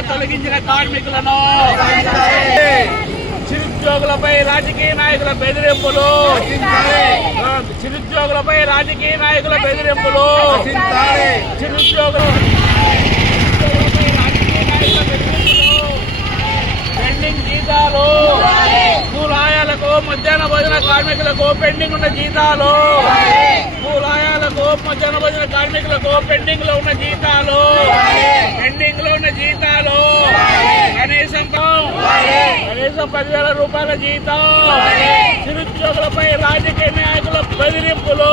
Kalau lagi jaga tahan mikulano, cincin jual pelajar, cincin naik pelajar, bedirin bulu, cincin. చిరుద్యోగులపై రాజకీయ నాయకుల బెదిరింపులు. చిరుద్యోగులు. Pending జీతాలు. మధ్యాహ్న భోజన కార్మికులకు పెండింగ్ ఉన్న జీతాలు. మూలాయాలకు మధ్యాహ్న భోజన కార్మికులకు పెండింగ్లో ఉన్న జీతాలు. పెండింగ్లో ఉన్న జీతాలు. కనీసం కనీసం పదివేల రూపాయల జీతం. నిరుద్యోగులపై రాజకీయ నాయకుల பதினே போலோ